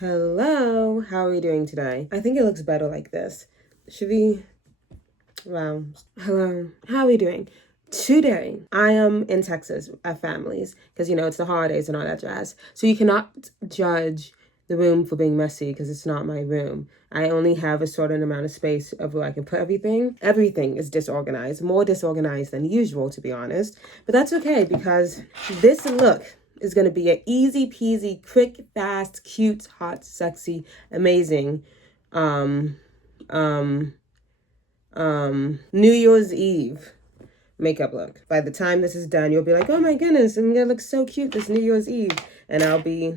Hello, how are we doing today? I think it looks better like this. Should we? Wow. Hello, how are we doing? Today, I am in Texas at families because it's the holidays and all that jazz. So you cannot judge the room for being messy because it's not my room. I only have a certain amount of space of where I can put everything. Everything is disorganized, more disorganized than usual, to be honest. But that's okay because this look is going to be an easy peasy, quick, fast, cute, hot, sexy, amazing, New Year's Eve makeup look. By the time this is done, you'll be like, oh my goodness, I'm gonna look so cute this New Year's Eve. And I'll be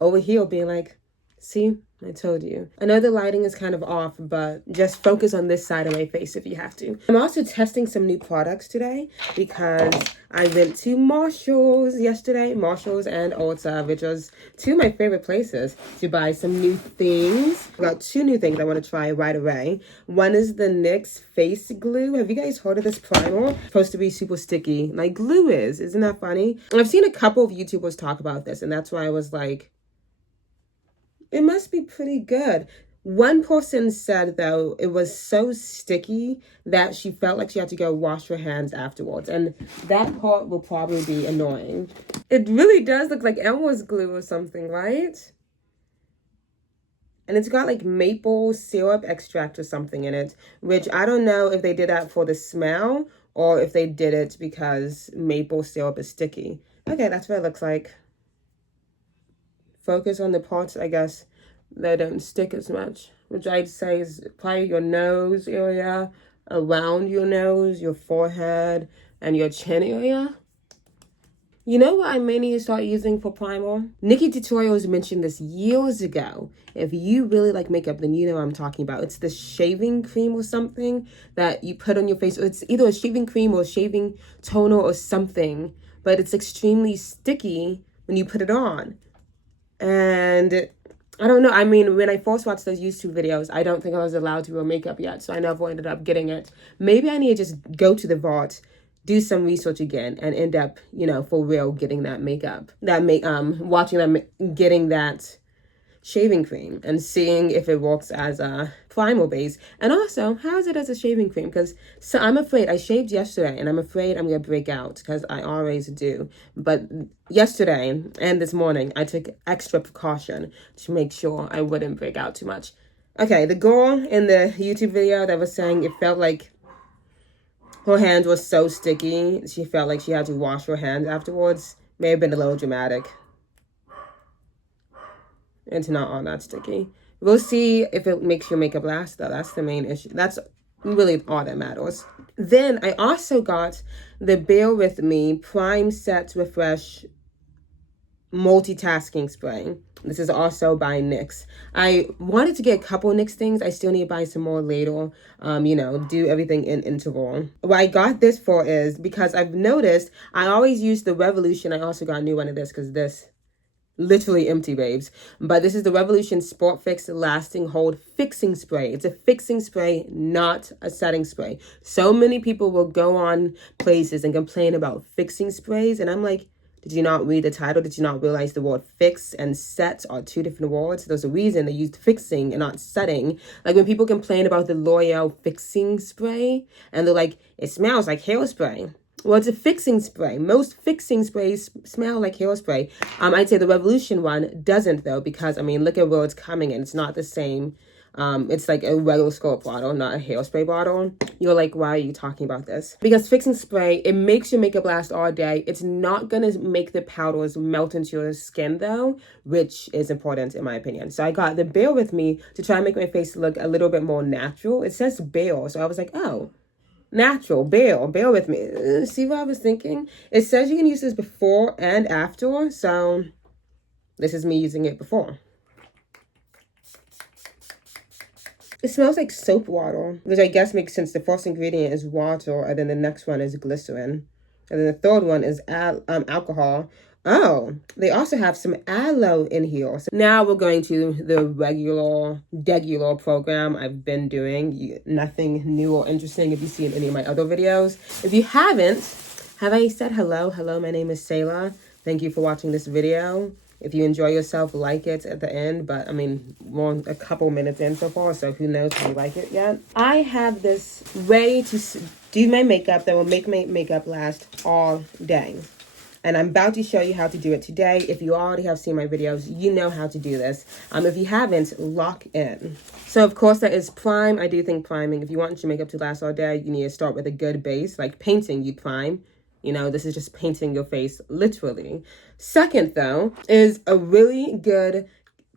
over here being like, see, I told you. I know the lighting is kind of off, but just focus on this side of my face if you have to. I'm also testing some new products today because I went to Marshalls yesterday, Marshalls and Ulta, which was two of my favorite places to buy some new things. I got two new things I want to try right away. One is the NYX face glue. Have you guys heard of this primer? It's supposed to be super sticky, like glue is. Isn't that funny? I've seen a couple of YouTubers talk about this, and that's why I was like, it must be pretty good. One person said, though, it was so sticky that she felt like she had to go wash her hands afterwards. And that part will probably be annoying. It really does look like Elmer's glue or something, right? And it's got like maple syrup extract or something in it, which I don't know if they did that for the smell or if they did it because maple syrup is sticky. Okay, that's what it looks like. Focus on the parts, I guess, that don't stick as much, which I'd say is probably your nose area, around your nose, your forehead, and your chin area. You know what I may need to start using for primer? Nikkie Tutorials mentioned this years ago. If you really like makeup, then you know what I'm talking about. It's the shaving cream or something that you put on your face. It's either a shaving cream or a shaving toner or something, but it's extremely sticky when you put it on. And I don't know. I mean, when I first watched those YouTube videos, I don't think I was allowed to wear makeup yet. So I never ended up getting it. Maybe I need to just go to the vault, do some research again, and end up, for real getting that makeup. Watching them getting that shaving cream and seeing if it works as a primer base, and also how is it as a shaving cream, because I'm afraid I shaved yesterday and I'm afraid I'm gonna break out because I always do, but yesterday and this morning I took extra precaution to make sure I wouldn't break out too much. Okay, the girl in the YouTube video that was saying it felt like her hands were so sticky she felt like she had to wash her hands afterwards may have been a little dramatic. It's not all that sticky. We'll see if it makes your makeup last, though. That's the main issue. That's really all that matters. Then I also got the Bear With Me Prime Set Refresh Multitasking Spray. This is also by NYX. I wanted to get a couple NYX things. I still need to buy some more later. Do everything in interval. What I got this for is because I've noticed I always use the Revolution. I also got a new one of this because this literally empty, babes. But this is the Revolution Sport Fix Lasting Hold Fixing Spray. It's a fixing spray, not a setting spray. So many people will go on places and complain about fixing sprays. And I'm like, did you not read the title? Did you not realize the word fix and set are two different words? There's a reason they used fixing and not setting. Like when people complain about the L'Oreal fixing spray and they're like, it smells like hairspray. Well, it's a fixing spray. Most fixing sprays smell like hairspray. I'd say the Revolution one doesn't, though, because, look at where it's coming in. It's not the same. It's like a regular scope bottle, not a hairspray bottle. You're like, why are you talking about this? Because fixing spray, it makes your makeup last all day. It's not going to make the powders melt into your skin, though, which is important in my opinion. So I got the Bear With Me to try and make my face look a little bit more natural. It says Bear, so I was like, oh. Natural, bear with me. See what I was thinking? It says you can use this before and after, so this is me using it before. It smells like soap water, which I guess makes sense. The first ingredient is water, and then the next one is glycerin. And then the third one is alcohol. Oh, they also have some aloe in here. So now we're going to the regular program I've been doing. Nothing new or interesting if you see in any of my other videos. If you haven't, have I said hello? Hello, my name is Sayla. Thank you for watching this video. If you enjoy yourself, like it at the end. But I mean, we're a couple minutes in so far, so who knows if you like it yet. I have this way to do my makeup that will make my makeup last all day. And I'm about to show you how to do it today. If you already have seen my videos, you know how to do this. If you haven't, lock in. So, of course, that is prime. I do think priming, if you want your makeup to last all day, you need to start with a good base. Like painting, you prime. You know, this is just painting your face, literally. Second, though, is a really good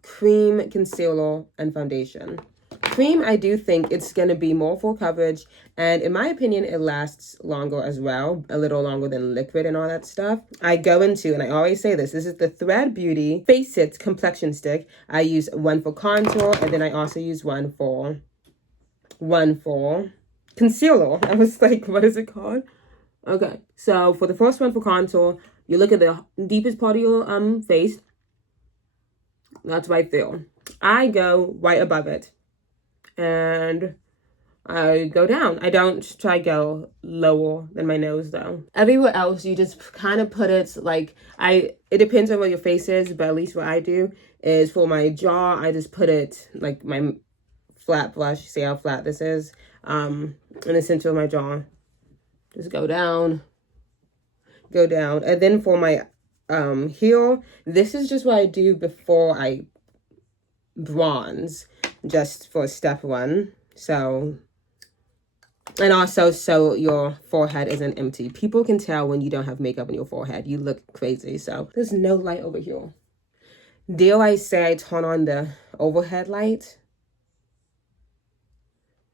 cream concealer and foundation. Cream, I do think it's going to be more full coverage, and in my opinion, it lasts longer as well, a little longer than liquid and all that stuff. I go into, and I always say this is the Thread Beauty Face It Complexion Stick. I use one for contour, and then I also use one for concealer. I was like, what is it called? Okay, so for the first one for contour, you look at the deepest part of your face. That's right there. I go right above it. And I go down. I don't try to go lower than my nose though. Everywhere else, you just kind of put it like, it depends on what your face is, but at least what I do is for my jaw, I just put it like my flat brush. See how flat this is? In the center of my jaw. Just go down. And then for my heel, this is just what I do before I bronze, just for step one. So, and also so your forehead isn't empty. People can tell when you don't have makeup on your forehead. You look crazy. So there's no light over here. Dare I say I turn on the overhead light?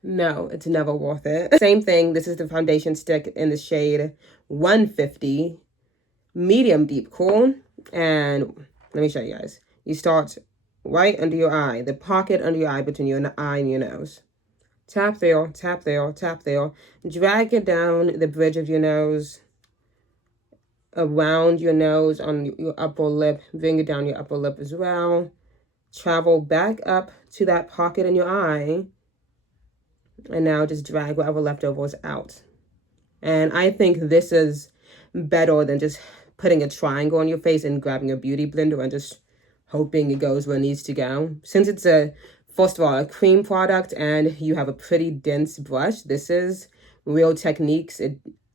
No, it's never worth it. Same thing. This is the foundation stick in the shade 150, medium deep cool. And let me show you guys. You start right under your eye, the pocket under your eye between your eye and your nose. Tap there, tap there, tap there. Drag it down the bridge of your nose, around your nose, on your upper lip. Bring it down your upper lip as well. Travel back up to that pocket in your eye. And now just drag whatever leftovers out. And I think this is better than just putting a triangle on your face and grabbing a beauty blender and just hoping it goes where it needs to go. Since it's first of all, a cream product and you have a pretty dense brush, this is Real Techniques.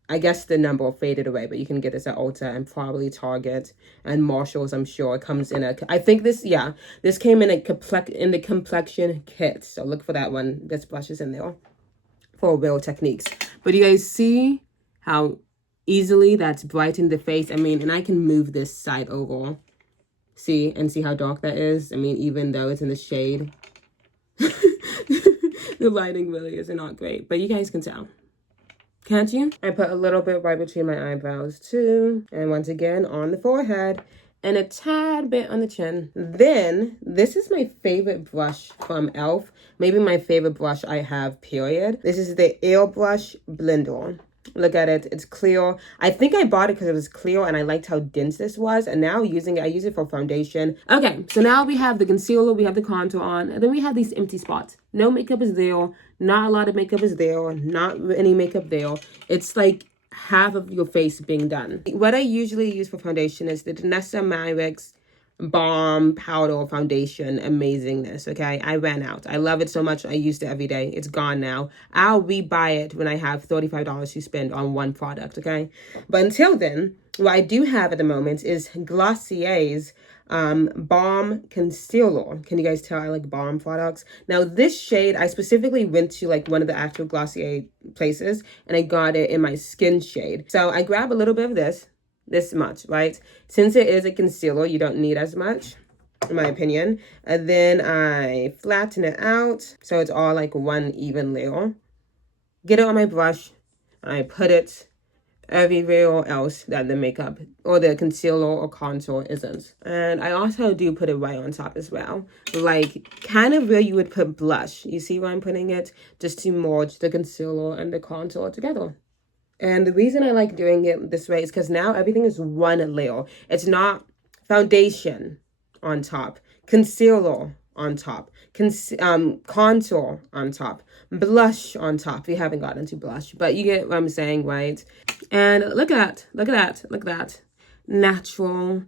I guess the number faded away, but you can get this at Ulta and probably Target and Marshalls, I'm sure. It comes in I think this came in the complexion kit. So look for that one. This brush is in there for Real Techniques. But you guys see how easily that's brightened the face? I mean, and I can move this side over. See how dark that is? I mean, even though it's in the shade. The lighting really is not great, but you guys can tell. Can't you? I put a little bit right between my eyebrows too. And once again, on the forehead. And a tad bit on the chin. Then, this is my favorite brush from e.l.f. Maybe my favorite brush I have, period. This is the Airbrush Blender. Look at it. It's clear. I think I bought it because it was clear and I liked how dense this was. And now using it, I use it for foundation. Okay, so now we have the concealer, we have the contour on, and then we have these empty spots. No makeup is there. Not a lot of makeup is there. Not any makeup there. It's like half of your face being done. What I usually use for foundation is the Danessa Myricks Balm Powder Foundation Amazingness. Okay, I ran out. I love it so much. I used it every day. It's gone now. I'll rebuy it when I have $35 to spend on one product. Okay, but until then, what I do have at the moment is Glossier's Balm Concealer. Can you guys tell I like balm products? Now this shade, I specifically went to like one of the actual Glossier places and I got it in my skin shade. So I grab a little bit of this much, right? Since it is a concealer, you don't need as much, in my opinion. And then I flatten it out so it's all like one even layer. Get it on my brush. I put it everywhere else that the makeup or the concealer or contour isn't. And I also do put it right on top as well, like kind of where you would put blush. You see where I'm putting it? Just to merge the concealer and the contour together. And the reason I like doing it this way is because now everything is one layer. It's not foundation on top, concealer on top, contour on top, blush on top. We haven't gotten to blush, but you get what I'm saying, right? And look at that. Natural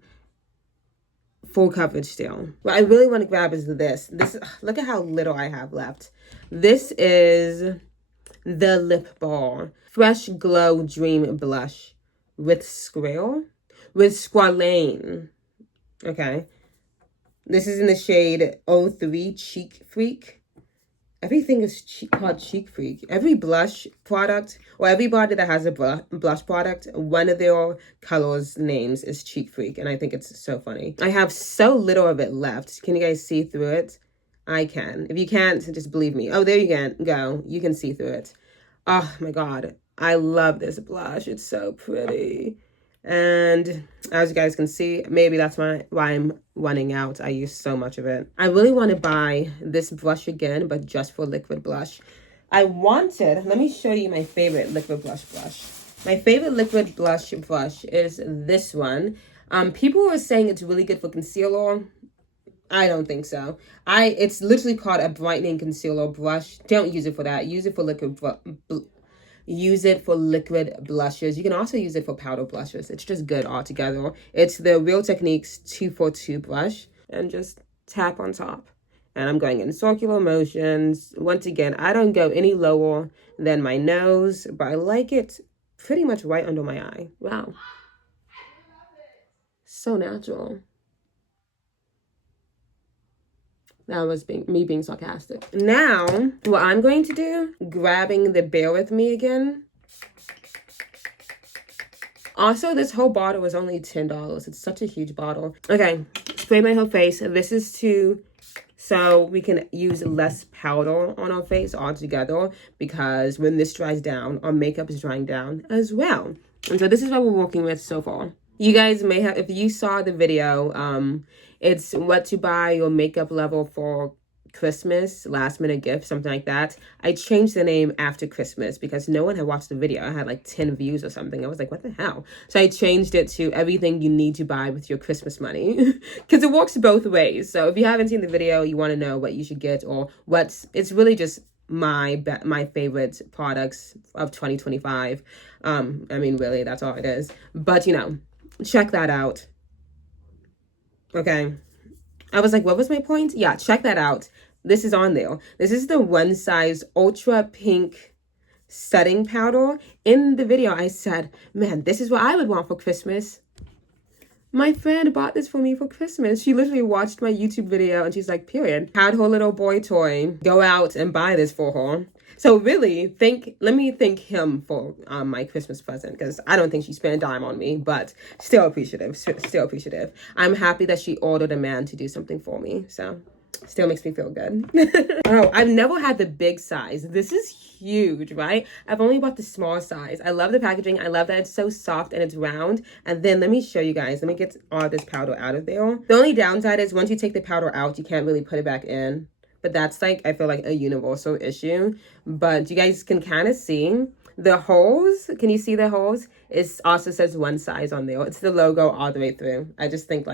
full coverage still. What I really want to grab is this. Look at how little I have left. This is the Lip Bar Fresh Glow Dream Blush with Squalane. Okay. This is in the shade 03 Cheek Freak. Everything is called Cheek Freak. Every blush product, or everybody that has a blush product, one of their colors names is Cheek Freak. And I think it's so funny. I have so little of it left. Can you guys see through it? I can. If you can't, just believe me. Oh, there you go. You can see through it. Oh my God. I love this blush. It's so pretty. And as you guys can see, maybe that's why I'm running out. I use so much of it. I really want to buy this brush again, but just for liquid blush. Let me show you my favorite liquid blush. My favorite liquid blush is this one. People were saying it's really good for concealer. I don't think so. It's literally called a brightening concealer brush. Don't use it for that. Use it for liquid blushes. You can also use it for powder blushes. It's just good altogether. It's the Real Techniques 242 brush. And just tap on top. And I'm going in circular motions. Once again, I don't go any lower than my nose, but I like it pretty much right under my eye. Wow. So natural. That was me being sarcastic. Now, what I'm going to do, grabbing the Bear With Me again. Also, this whole bottle was only $10. It's such a huge bottle. Okay, spray my whole face. This is so we can use less powder on our face altogether, because when this dries down, our makeup is drying down as well. And so this is what we're working with so far. You guys may have, if you saw the video, it's what to buy your makeup level for Christmas, last minute gift, something like that. I changed the name after Christmas because no one had watched the video. I had like 10 views or something. I was like, what the hell? So I changed it to everything you need to buy with your Christmas money, because it works both ways. So if you haven't seen the video, you want to know what you should get or it's really just my favorite products of 2025. I mean, really, that's all it is. But check that out. Okay. I was like, what was my point? Yeah, check that out. This is on there. This is the One Size Ultra Pink setting powder. In the video, I said, man, this is what I would want for Christmas. My friend bought this for me for Christmas. She literally watched my YouTube video and she's like, period. Had her little boy toy go out and buy this for her. So really, let me thank him for my Christmas present, because I don't think she spent a dime on me, but still appreciative. I'm happy that she ordered a man to do something for me. So still makes me feel good. Oh, I've never had the big size. This is huge, right? I've only bought the small size. I love the packaging. I love that it's so soft and it's round. And then let me show you guys. Let me get all this powder out of there. The only downside is once you take the powder out, you can't really put it back in. But that's I feel like a universal issue. But you guys can kind of see the holes. Can you see the holes? It also says One Size on there. It's the logo all the way through. I just think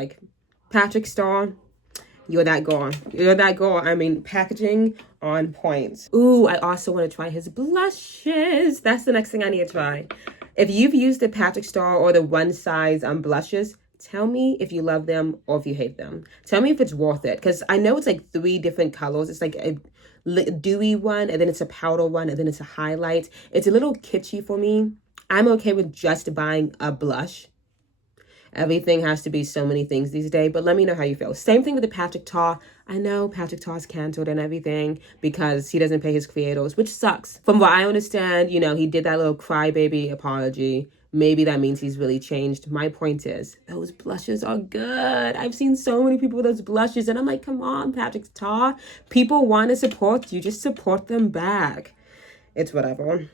Patrick Starr, you're that girl. I mean, packaging on point. Ooh, I also want to try his blushes. That's the next thing I need to try. If you've used the Patrick Starr or the One Size blushes, tell me if you love them or if you hate them. Tell me if it's worth it, because I know it's 3 different colors. It's a dewy one, and then it's a powder one, and then it's a highlight. It's a little kitschy for me. I'm okay with just buying a blush. Everything has to be so many things these days, but let me know how you feel. Same thing with the Patrick Starr. I know Patrick Starr's canceled and everything because he doesn't pay his creators, which sucks. From what I understand, he did that little crybaby apology. Maybe that means he's really changed. My point is, those blushes are good. I've seen so many people with those blushes, and I'm like, come on, Patrick Starr. People want to support you. Just support them back. It's whatever.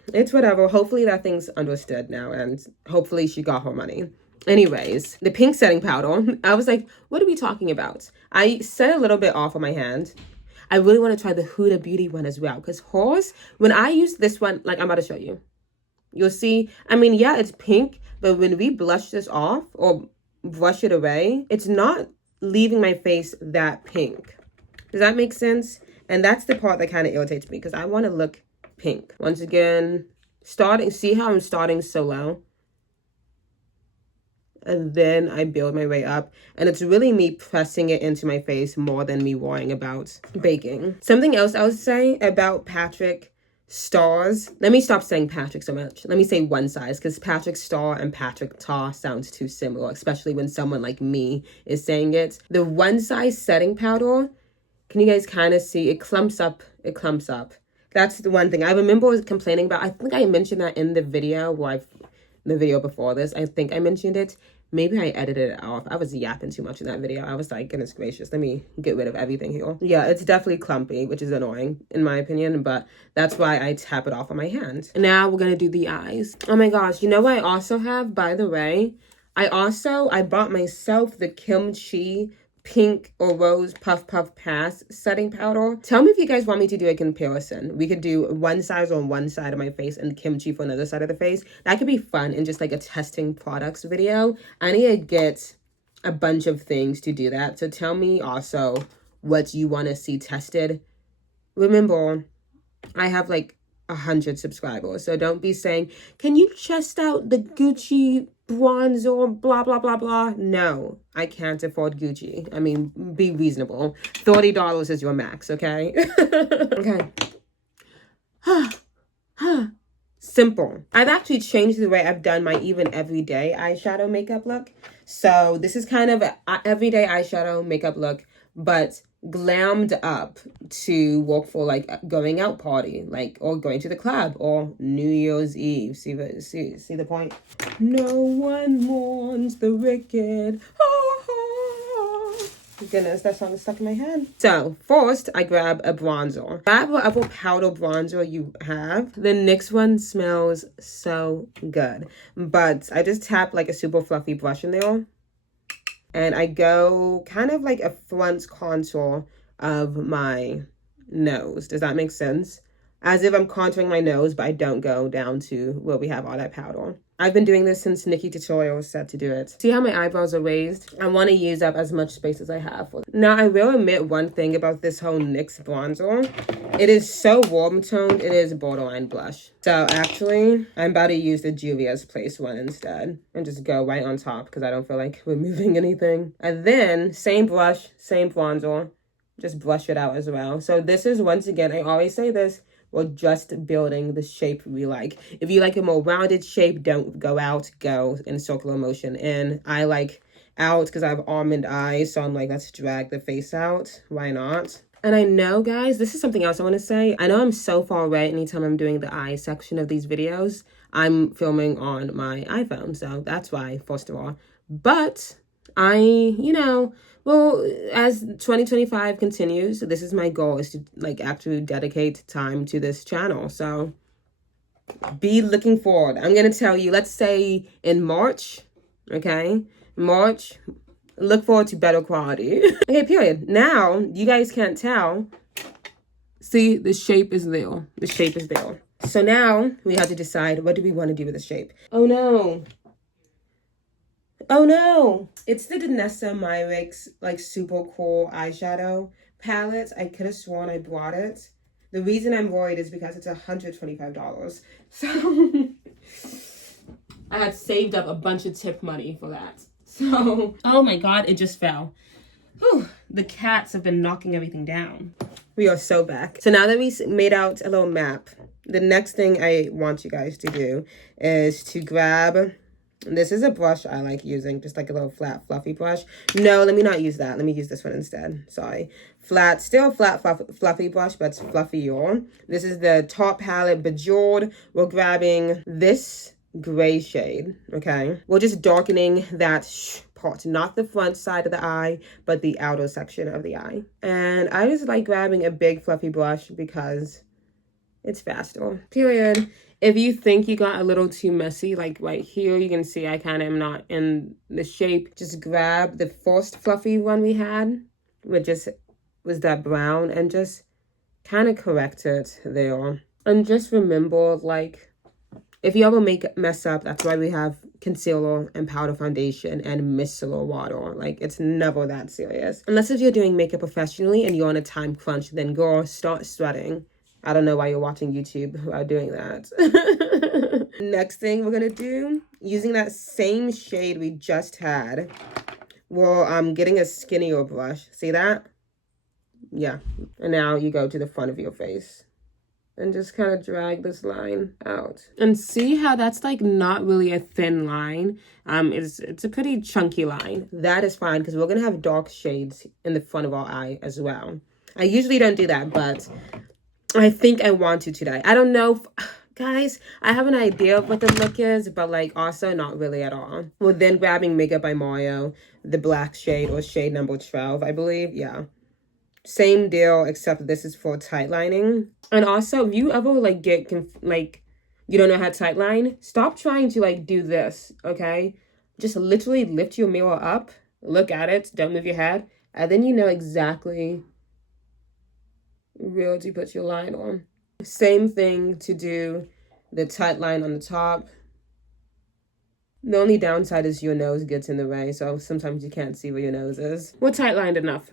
Hopefully that thing's understood now, and hopefully she got her money. Anyways, the pink setting powder, I was like, what are we talking about? I set a little bit off on my hand. I really want to try the Huda Beauty one as well, because hers, when I use this one, I'm about to show you. You'll see, I mean, yeah, it's pink, but when we blush this off or brush it away, it's not leaving my face that pink. Does that make sense? And that's the part that kind of irritates me, because I want to look pink. Once again, see how I'm starting so low? and then I build my way up. And it's really me pressing it into my face more than me worrying about baking. Something else I would say about Patrick Starr's. Let me stop saying Patrick so much. Let me say One Size, because Patrick Starr and Patrick Ta sounds too similar, especially when someone like me is saying it. The One Size setting powder, can you guys kind of see? It clumps up. It clumps up. That's the one thing I remember complaining about. I think I mentioned that in the video the video before this. I think I mentioned it. Maybe I edited it off. I was yapping too much in that video. I was like, goodness gracious, let me get rid of everything here. Yeah, it's definitely clumpy, which is annoying in my opinion, but that's why I tap it off on my hand. Now we're gonna do the eyes. Oh my gosh, you know what I also have, by the way? I bought myself the Kimchi pink or rose puff pass setting powder. Tell me if you guys want me to do a comparison. We could do One Size on one side of my face and kimchi for another side of the face. That could be fun in just like a testing products video. I need to get a bunch of things to do that. So tell me also what you want to see tested. Remember, I have like 100 subscribers, so don't be saying, can you test out the Gucci bronzer, blah blah blah blah. No, I can't afford Gucci. I mean, be reasonable. $30 is your max, okay? Okay. Simple. I've actually changed the way I've done my even everyday eyeshadow makeup look. So this is kind of an everyday eyeshadow makeup look, but glammed up to work for like going out party, like, or going to the club, or New Year's Eve. See the point? No one mourns the wicked. Goodness, that song is stuck in my head. So first, I grab a bronzer. Grab whatever powder bronzer you have. The NYX one smells so good, but I just tap like a super fluffy brush in there. And I go kind of like a front contour of my nose. Does that make sense? As if I'm contouring my nose, but I don't go down to where we have all that powder. I've been doing this since Nikki Tutorial said to do it. See how my eyebrows are raised? I want to use up as much space as I have. Now, I will admit one thing about this whole NYX bronzer. It is so warm toned, it is borderline blush. So actually, I'm about to use the Juvia's Place one instead. And just go right on top because I don't feel like removing anything. And then, same brush, same bronzer. Just brush it out as well. So this is, once again, I always say this, we're just building the shape we like. If you like a more rounded shape, don't go out, go in circular motion in. I like out because I have almond eyes, so I'm like, let's drag the face out. Why not? And I know, guys, this is something else I want to say. I know I'm so far away anytime I'm doing the eye section of these videos. I'm filming on my iPhone, so that's why, first of all. But well, as 2025 continues, this is my goal, is to like actually dedicate time to this channel. So be looking forward. I'm going to tell you, let's say in March, okay? March, look forward to better quality. Okay, period. Now, you guys can't tell. See, the shape is there. The shape is there. So now we have to decide, what do we want to do with the shape? Oh no. Oh no, it's the Danessa Myricks like super cool eyeshadow palette. I could have sworn I bought it. The reason I'm worried is because it's $125. So I had saved up a bunch of tip money for that. So, oh my God, it just fell. Whew, the cats have been knocking everything down. We are so back. So now that we made out a little map, the next thing I want you guys to do is to grab... This is a brush I like using, just like a little flat, fluffy brush. No, let me not use that. Let me use this one instead. Sorry. Flat, still flat, fluffy brush, but it's fluffier. This is the Top Palette Bejeweled. We're grabbing this gray shade, okay? We're just darkening that part, not the front side of the eye, but the outer section of the eye. And I just like grabbing a big fluffy brush because it's faster, period. If you think you got a little too messy, like right here, you can see I kind of am not in the shape. Just grab the first fluffy one we had, which just was that brown, and just kind of correct it there. And just remember, like, if you ever mess up, that's why we have concealer and powder foundation and micellar water. Like, it's never that serious. Unless if you're doing makeup professionally and you're on a time crunch, then girl, start sweating. I don't know why you're watching YouTube while doing that. Next thing we're gonna do, using that same shade we just had, well, I'm getting a skinnier brush. See that? Yeah. And now you go to the front of your face and just kind of drag this line out. And see how that's like not really a thin line. It's a pretty chunky line. That is fine because we're gonna have dark shades in the front of our eye as well. I usually don't do that, but I think I want to today. I don't know if, guys, I have an idea of what the look is, but like also not really at all. Well, then grabbing Makeup by Mario, the black shade or shade number 12, I believe. Yeah. Same deal, except this is for tight lining. And also, if you ever like get you don't know how to tight line, stop trying to like do this, okay? Just literally lift your mirror up, look at it, don't move your head, and then you know exactly where to put your line on. Same thing to do the tight line on the top. The only downside is your nose gets in the way, so sometimes you can't see where your nose is. We're tight lined enough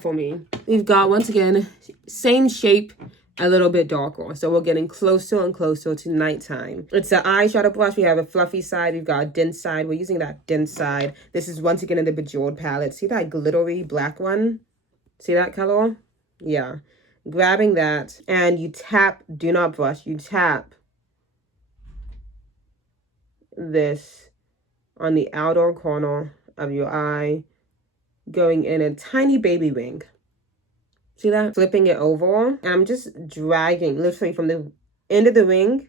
for me. We've got, once again, same shape, a little bit darker. So we're getting closer and closer to nighttime. It's an eyeshadow brush. We have a fluffy side. We've got a dense side. We're using that dense side. This is once again in the Bejeweled palette. See that glittery black one? See that color? Yeah. Grabbing that, and you tap, do not brush, you tap this on the outer corner of your eye, going in a tiny baby wing. See that? Flipping it over, and I'm just dragging literally from the end of the wing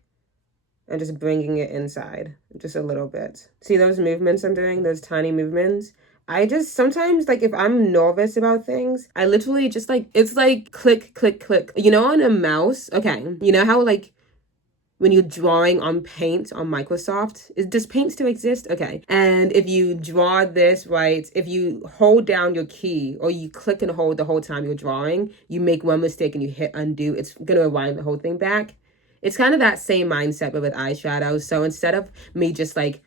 and just bringing it inside just a little bit. See those movements I'm doing, those tiny movements? I just sometimes, like, if I'm nervous about things, I literally just like, it's like click, click, click. You know, on a mouse, okay, you know how like when you're drawing on Paint on Microsoft, does Paint still exist? Okay. And if you draw this, right, if you hold down your key or you click and hold the whole time you're drawing, you make one mistake and you hit undo, it's gonna rewind the whole thing back. It's kind of that same mindset, but with eyeshadows. So instead of me just like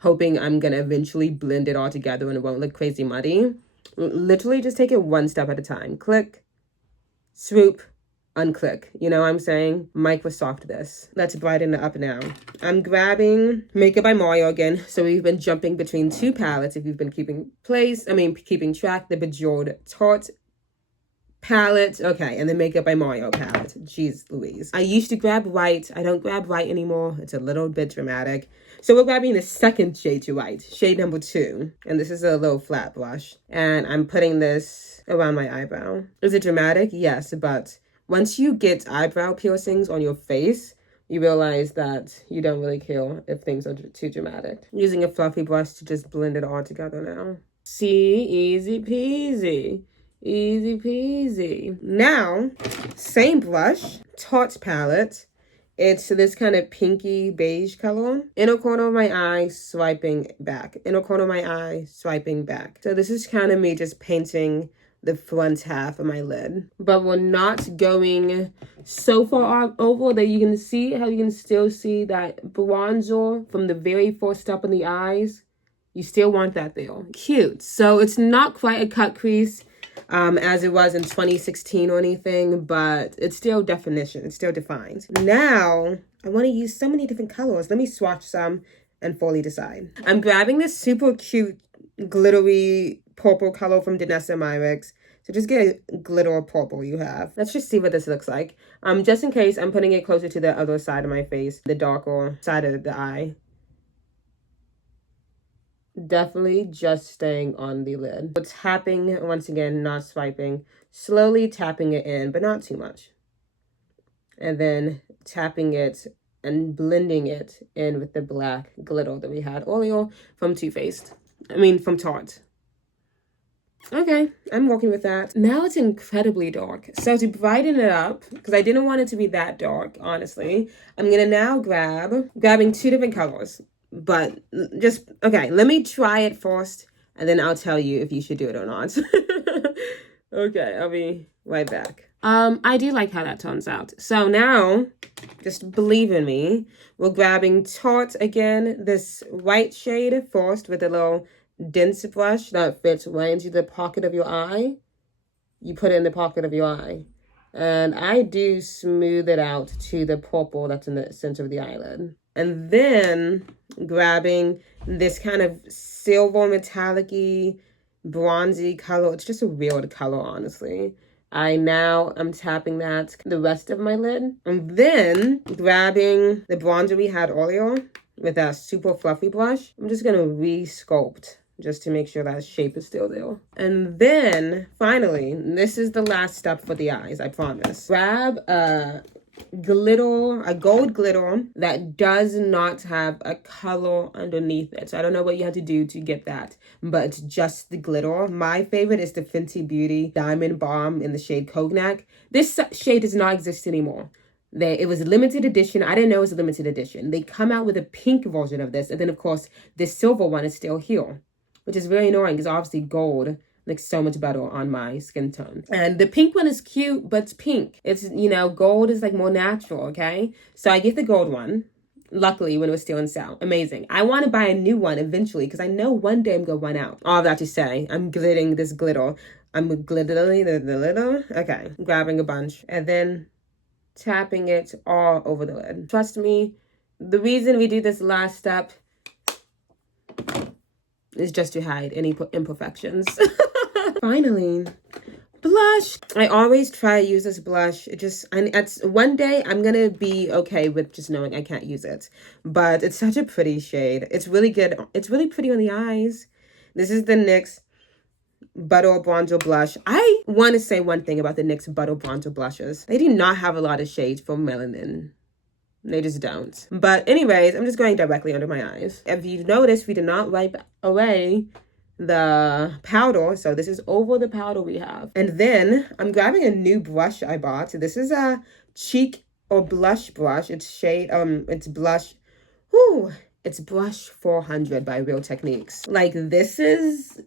hoping I'm gonna eventually blend it all together and it won't look crazy muddy, literally just take it one step at a time. Click, swoop, unclick. You know what I'm saying? Microsoft this. Let's brighten it up now. I'm grabbing Makeup by Mario again. So we've been jumping between two palettes if you've been keeping track. The Bejeweled Tarte palette, okay, and the Makeup by Mario palette. Jeez Louise. I used to grab white. I don't grab white anymore. It's a little bit dramatic. So we're grabbing the second shade to white, shade number 2. And this is a little flat brush. And I'm putting this around my eyebrow. Is it dramatic? Yes, but once you get eyebrow piercings on your face, you realize that you don't really care if things are too dramatic. Using a fluffy brush to just blend it all together now. See, easy peasy. Easy peasy. Now, same brush, Tarte palette. It's this kind of pinky beige color. Inner corner of my eye, swiping back. Inner corner of my eye, swiping back. So this is kind of me just painting the front half of my lid. But we're not going so far over that you can see how you can still see that bronzer from the very first step in the eyes. You still want that there. Cute. So it's not quite a cut crease as it was in 2016 or anything, but it's still definition. It's still defined. Now, I want to use so many different colors. Let me swatch some and fully decide. I'm grabbing this super cute glittery purple color from Danessa Myricks. So just get a glitter purple you have. Let's just see what this looks like. Just in case, I'm putting it closer to the other side of my face, the darker side of the eye. Definitely just staying on the lid. But tapping, once again, not swiping. Slowly tapping it in, but not too much. And then tapping it and blending it in with the black glitter that we had earlier from from Tarte. Okay, I'm working with that. Now it's incredibly dark. So to brighten it up, because I didn't want it to be that dark, honestly, I'm going to now grabbing two different colors. But just, okay, let me try it first, and then I'll tell you if you should do it or not. Okay, I'll be right back. I do like how that turns out. So now, just believe in me, we're grabbing Tarte again, this white shade first with a little dense brush that fits right into the pocket of your eye. You put it in the pocket of your eye. And I do smooth it out to the purple that's in the center of the eyelid. And then grabbing this kind of silver metallic-y, bronzy color. It's just a weird color, honestly. I'm tapping that the rest of my lid. And then grabbing the bronzer we had earlier with that super fluffy brush. I'm just going to re-sculpt just to make sure that shape is still there. And then, finally, this is the last step for the eyes, I promise. Grab a gold glitter that does not have a color underneath it. So I don't know what you have to do to get that, but it's just the glitter. My favorite is the Fenty Beauty Diamond Bomb in the shade Cognac. This shade does not exist anymore. It was a limited edition. I didn't know it was a limited edition. They come out with a pink version of this. And then, of course, this silver one is still here, which is very annoying because obviously gold looks so much better on my skin tone. And the pink one is cute, but it's pink. It's, gold is like more natural, okay? So I get the gold one. Luckily, when it was still in sale. Amazing. I want to buy a new one eventually because I know one day I'm going to run out. All that to say, I'm glitting this glitter. I'm glittering the glitter. Okay, grabbing a bunch and then tapping it all over the lid. Trust me, the reason we do this last step is just to hide any imperfections. Finally, blush. I always try to use this blush. One day I'm gonna be okay with just knowing I can't use it, but it's such a pretty shade. It's really good. It's really pretty on the eyes. This is the NYX Butter Bronzer Blush. I want to say one thing about the NYX Butter Bronzer blushes. They do not have a lot of shades for melanin. They just don't. But anyways, I'm just going directly under my eyes. If you notice, we did not wipe away the powder. So this is over the powder we have. And then I'm grabbing a new brush I bought. This is a cheek or blush brush. It's blush. It's Blush 400 by Real Techniques. Like this is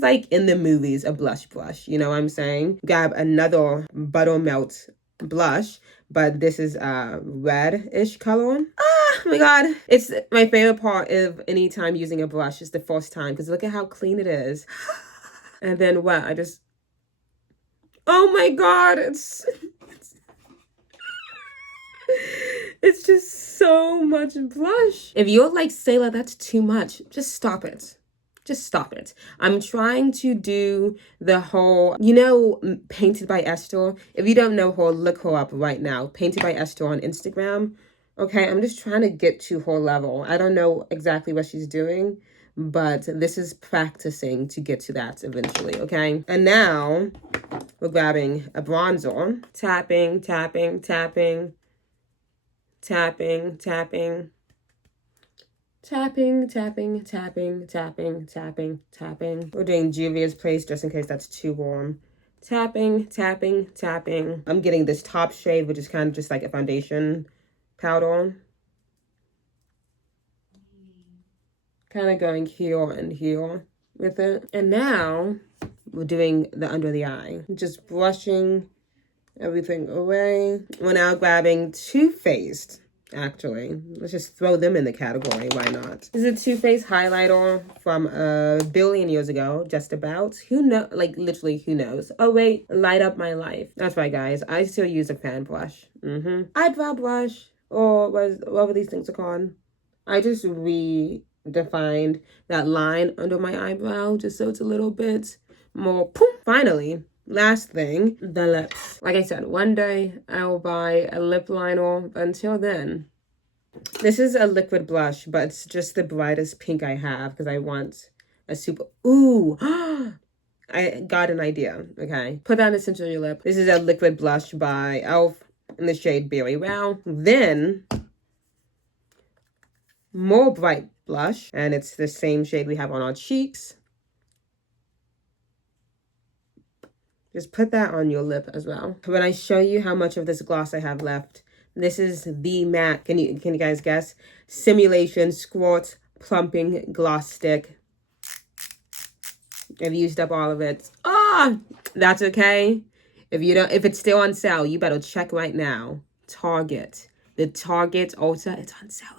like in the movies, a blush brush. You know what I'm saying? Grab another Buttermelt blush, but this is a red-ish color. Oh my god. It's my favorite part of any time using a brush is the first time because look at how clean it is. And then what? Oh my god, it's just so much blush. If you're like, Selah, that's too much, just stop it. Just stop it. I'm trying to do the whole, Painted by Esther. If you don't know her, look her up right now. Painted by Esther on Instagram. Okay, I'm just trying to get to her level. I don't know exactly what she's doing, but this is practicing to get to that eventually, okay? And now we're grabbing a bronzer. Tapping, tapping, tapping. Tapping, tapping, tapping, tapping, tapping, tapping, tapping, tapping. We're doing Juvia's Place just in case that's too warm. Tapping, tapping, tapping. I'm getting this top shade, which is kind of just like a foundation powder. Kind of going here and here with it. And now we're doing the under the eye. Just brushing everything away. We're now grabbing Too Faced, actually. Let's just throw them in the category. Why not? This is a Too Faced highlighter from a billion years ago, just about. Who knows? Like, literally, who knows? Oh, wait. Light Up My Life. That's right, guys. I still use a fan brush. Eyebrow brush. Or whatever these things are called. I just redefined that line under my eyebrow just so it's a little bit more poof. Finally, last thing, the lips. Like I said, one day I will buy a lip liner. But until then, this is a liquid blush, but it's just the brightest pink I have because I want a super... Ooh! I got an idea, okay? Put that in the center of your lip. This is a liquid blush by e.l.f. in the shade Berry Wow. Then, more bright blush, and it's the same shade we have on our cheeks. Just put that on your lip as well. When I show you how much of this gloss I have left, this is the MAC, can you guys guess? Simulation Squirt Plumping Gloss Stick. I've used up all of it. That's okay. If it's still on sale, you better check right now. Target. The Target Ulta, it's on sale.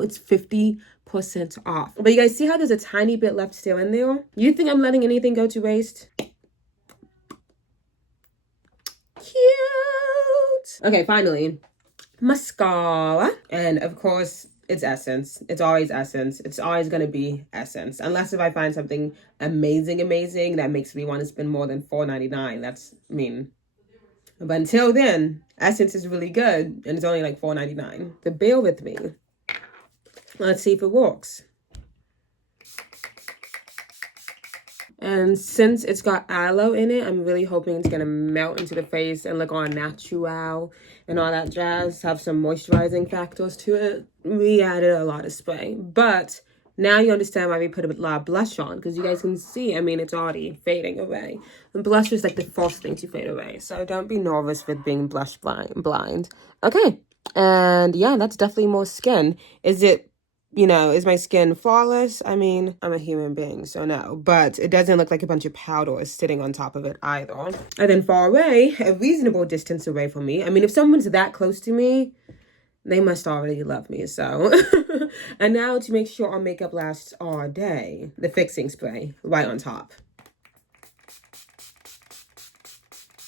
It's 50% off. But you guys see how there's a tiny bit left still in there? You think I'm letting anything go to waste? Cute. out. Okay, finally, mascara. And of course, it's Essence. It's always Essence. It's always going to be Essence. Unless if I find something amazing that makes me want to spend more than $4.99. That's mean. But until then, Essence is really good. And it's only like $4.99. So bear with me. Let's see if it works. And since it's got aloe in it, I'm really hoping it's going to melt into the face and look all natural and all that jazz. Have some moisturizing factors to it. We added a lot of spray. But now you understand why we put a lot of blush on. Because you guys can see, I mean, it's already fading away. And blush is like the first thing to fade away. So don't be nervous with being blush blind. Okay. And yeah, that's definitely more skin. Is it... You know, is my skin flawless? I mean, I'm a human being, so no. But it doesn't look like a bunch of powder is sitting on top of it either. And then far away, a reasonable distance away from me. I mean, if someone's that close to me, they must already love me, so. And now to make sure our makeup lasts all day, the fixing spray right on top.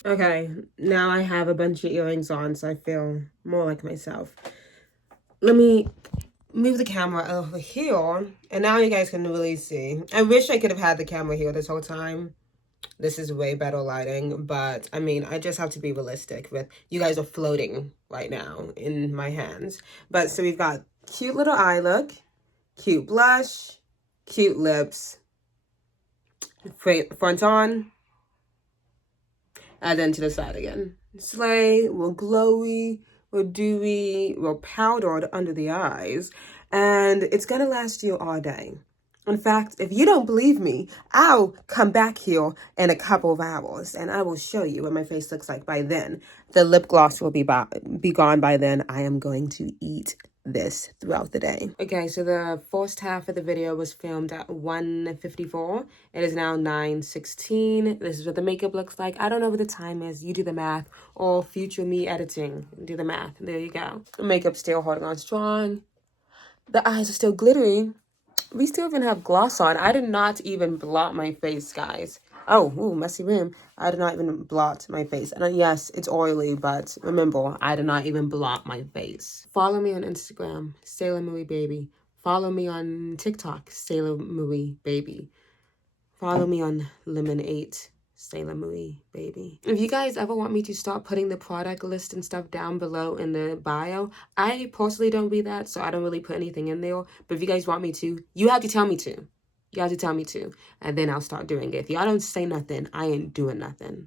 Okay, now I have a bunch of earrings on, so I feel more like myself. Let me move the camera over here, and now you guys can really see. I wish I could have had the camera here this whole time. This is way better lighting, but I mean, I just have to be realistic with you guys are floating right now in my hands. But so we've got cute little eye look, cute blush, cute lips, front on, and then to the side again. Slay, we're glowy, we're dewy, we're powdered under the eyes, and it's gonna last you all day. In fact, if you don't believe me, I'll come back here in a couple of hours and I will show you what my face looks like by then. The lip gloss will be gone by then. I am going to eat this throughout the day. Okay, so the first half of the video was filmed at 1:54. It is now 9:16. This is what the makeup looks like. I don't know what the time is. You do the math. Or future me editing. Do the math. There you go. The makeup's still holding on strong. The eyes are still glittery. We still even have gloss on. I did not even blot my face, guys. Oh, ooh, messy room. I did not even blot my face. And yes, it's oily, but remember, I did not even blot my face. Follow me on Instagram, Sailor Moody Baby. Follow me on TikTok, Sailor Moody Baby. Follow me on Lemon8, Sailor Moody Baby. If you guys ever want me to start putting the product list and stuff down below in the bio, I personally don't do that, so I don't really put anything in there. But if you guys want me to, you have to tell me to. You have to tell me to, and then I'll start doing it. If y'all don't say nothing, I ain't doing nothing.